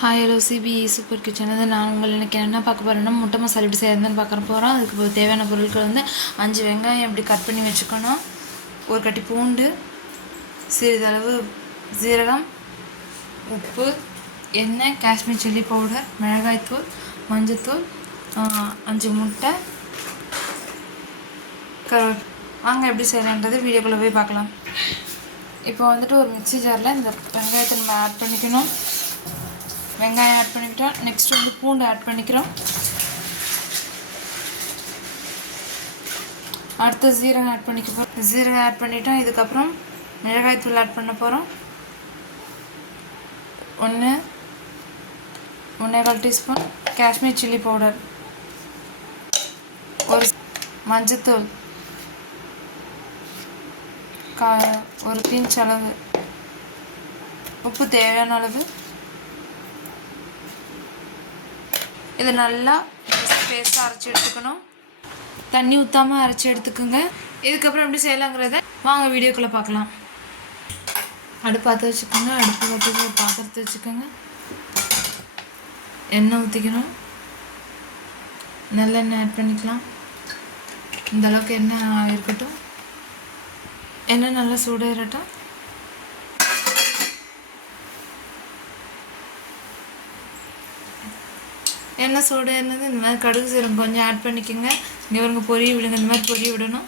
Hi hello CBE super kitchen வந்து நான் உங்களுக்கு என்ன பார்க்க போகிறேன்னா முட்டை மசாலா எப்படி செய்யறதுன்னு பார்க்க போகிறோம். அதுக்கு தேவையான பொருட்கள் வந்து 5 வெங்காயம் எப்படி கட் பண்ணி வச்சுக்கணும், ஒரு கட்டி பூண்டு, சிறிதளவு ஜீரகம், உப்பு, எண்ணெய், காஷ்மீர் சில்லி பவுடர், மிளகாய்த்தூள், மஞ்சத்தூள், 5 முட்டை, வாங்க எப்படி செய்யலான்றது வீடியோக்குள்ளே போய் பார்க்கலாம். இப்போ வந்துட்டு ஒரு மிக்ஸி ஜாரில் இந்த வெங்காயத்தை நம்ம ஆட் பண்ணிக்கணும். வெங்காயம் ஆட் பண்ணிக்கிட்டோம். நெக்ஸ்ட் வந்து பூண்டு ஆட் பண்ணிக்கிறோம். அடுத்து ஜீரகம் ஆட் பண்ணிக்க போகிறோம். ஜீரகம் ஆட் பண்ணிட்டோம். இதுக்கப்புறம் மிளகாய் தூள் ஆட் பண்ண போகிறோம். 1.25 டீஸ்பூன் காஷ்மீர் சில்லி பவுடர், ஒரு மஞ்சத்தூள், ஒரு பிஞ்ச் அளவு உப்பு, தேவையான அளவு. இதை நல்லா பேஸ்ட்டாக அரைச்சி எடுத்துக்கணும். தண்ணி ஊற்றாமல் அரைச்சி எடுத்துக்கோங்க. இதுக்கப்புறம் எப்படி செய்யலாங்கிறத வாங்க வீடியோக்குள்ளே பார்க்கலாம். அடுப்பு பற்ற வச்சுக்கோங்க. அடுப்பு பற்ற ஒரு பாத்திரத்தை வச்சுக்கோங்க. எண்ணெய் ஊற்றிக்கணும். நல்லெண்ணெய் ஆட் பண்ணிக்கலாம். இந்தளவுக்கு எண்ணெய் இருக்கட்டும். எண்ணெய் நல்லா சூடாயிரட்டும். எண்ணெய் சூடு என்னது இந்த மாதிரி கடுகு சீரகம் கொஞ்சம் ஆட் பண்ணிக்கோங்க. இங்கே பாருங்க, பொரிய விடுங்க. இந்த மாதிரி பொரிய விடணும்.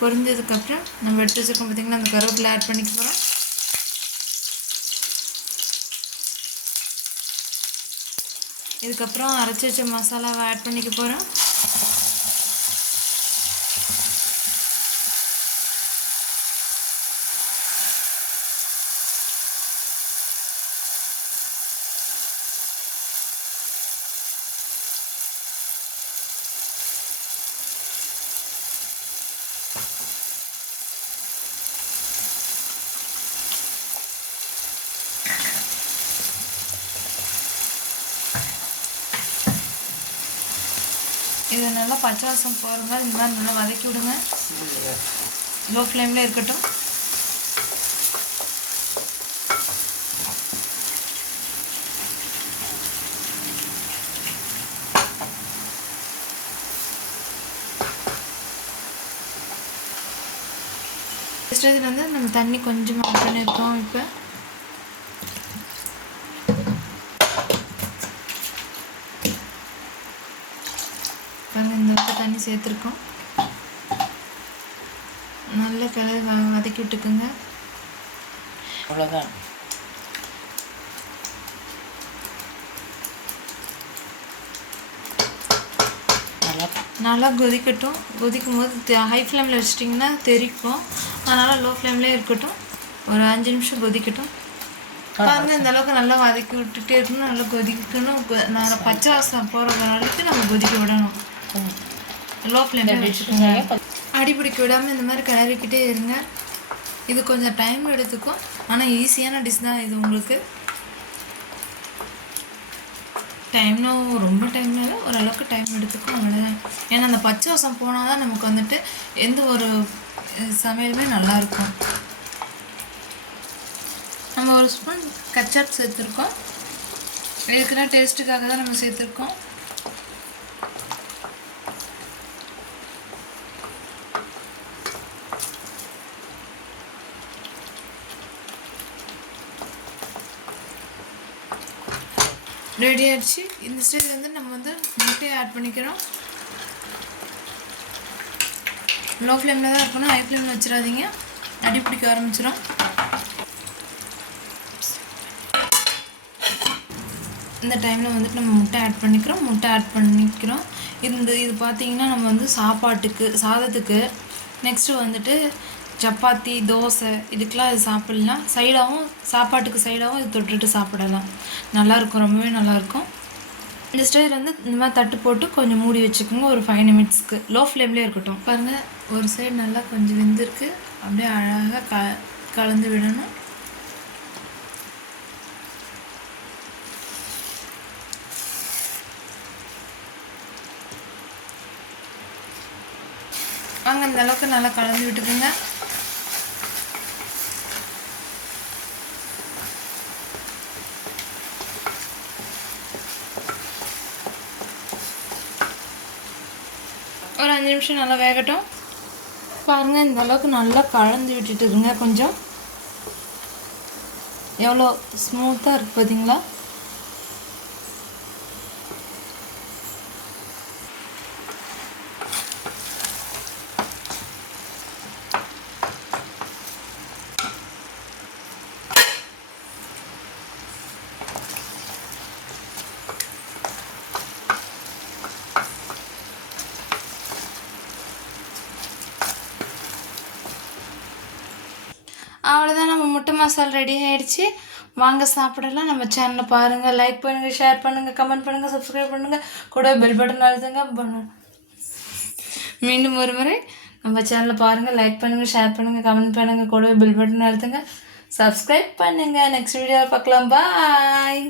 பொரிஞ்சதுக்கப்புறம் நம்ம எடுத்து வச்சுருக்கோம் பார்த்திங்கன்னா அந்த கருவேப்பிலை ஆட் பண்ணிக்க போகிறோம். இதுக்கப்புறம் அரைச்சி வச்ச மசாலாவை ஆட் பண்ணிக்க போகிறோம். இது நல்லா பச்சை வாசம் போகிற மாதிரி இந்த மாதிரி நல்லா வதக்கி விடுங்க. லோ ஃப்ளேமில் இருக்கட்டும். ஸ்டேஜில் வந்து நம்ம தண்ணி கொஞ்சமாக ஆட் பண்ணியிருக்கோம். இப்போ இந்த தண்ணி சேர்த்துருக்கோம். நல்லா கிளறி வதக்கி விட்டுக்குங்க. அவ்வளோதான். நல்லா கொதிக்கட்டும். கொதிக்கும் போது ஹை ஃப்ளேமில் வச்சிட்டிங்கன்னா தெரிக்கும். அதனால் லோ ஃப்ளேம்லேயே இருக்கட்டும். ஒரு 5 நிமிஷம் கொதிக்கட்டும். பாருங்கள், இந்த அளவுக்கு நல்லா வதக்கி விட்டுட்டே இருக்கணும். நல்லா கொதிக்கணும். நல்லா பச்சை வாசம் போகிற அளவுக்கு நம்ம கொதிக்க விடணும். லோ ஃப்ளேமில் வச்சுக்கோங்க. அடிப்பிடிக்க விடாமல் இந்த மாதிரி கிளறிக்கிட்டே இருங்க. இது கொஞ்சம் டைம் எடுத்துக்கும். ஆனால் ஈஸியான டிஷ் தான் இது. உங்களுக்கு டைம்னா ரொம்ப டைம்னால ஓரளவுக்கு டைம் எடுத்துக்கும். அவ்வளோதான். ஏன்னா அந்த பச்சை வாசம் போனால் தான் நமக்கு வந்துட்டு எந்த ஒரு சமையலுமே நல்லாயிருக்கும். நம்ம ஒரு ஸ்பூன் கச்சப் சேர்த்துருக்கோம். இதுக்கெல்லாம் டேஸ்ட்டுக்காக தான் நம்ம சேர்த்துருக்கோம். ரெடி ஆகிடுச்சு. இந்த ஸ்டேஜ் வந்து நம்ம வந்து முட்டையை ஆட் பண்ணிக்கிறோம். லோ ஃப்ளேமில் தான் இருக்கணும். ஹை ஃப்ளேமில் வச்சிடாதீங்க, அடி பிடிக்க ஆரம்பிச்சிடும். இந்த டைமில் வந்துட்டு நம்ம முட்டை ஆட் பண்ணிக்கிறோம். இது பார்த்திங்கன்னா நம்ம வந்து சாதத்துக்கு நெக்ஸ்ட்டு வந்துட்டு சப்பாத்தி, தோசை இதுக்கெலாம் இது சாப்பிட்லாம். சாப்பாட்டுக்கு சைடாகவும் இது தொட்டுட்டு சாப்பிடலாம். நல்லாயிருக்கும், ரொம்பவே நல்லாயிருக்கும். இந்த ஸ்டேஜ் வந்து இந்த மாதிரி தட்டு போட்டு கொஞ்சம் மூடி வச்சுக்கோங்க. ஒரு 5 நிமிட்ஸ்க்கு லோ ஃப்ளேம்லேயே இருக்கட்டும். பாருங்கள், ஒரு சைடு நல்லா கொஞ்சம் வெந்திருக்கு. அப்படியே அழகாக கலந்து விடணும். வாங்க, இந்த அளவுக்கு நல்லா கலந்து விட்டுக்குங்க. ஒரு 5 நிமிஷம் நல்லா வேகட்டும். பாருங்கள், இந்த அளவுக்கு நல்லா கலந்து விட்டுட்டுருங்க. கொஞ்சம் எவ்வளோ ஸ்மூத்தாக இருக்குது பார்த்தீங்களா? அவ்வளோதான், நம்ம முட்டை மசாலா ரெடி ஆகிடுச்சு. வாங்க சாப்பிடலாம். நம்ம சேனலை பாருங்கள், லைக் பண்ணுங்கள், ஷேர் பண்ணுங்கள், கமெண்ட் பண்ணுங்கள், சப்ஸ்கிரைப் பண்ணுங்கள், கூட பெல் பட்டன் அழுத்துங்க. மீண்டும் ஒரு முறை நம்ம சேனலை பாருங்கள், லைக் பண்ணுங்கள், ஷேர் பண்ணுங்கள், கமெண்ட் பண்ணுங்கள், கூட பெல் பட்டன் அழுத்துங்க, சப்ஸ்கிரைப் பண்ணுங்கள். நெக்ஸ்ட் வீடியோவில் பார்க்கலாம். பாய்.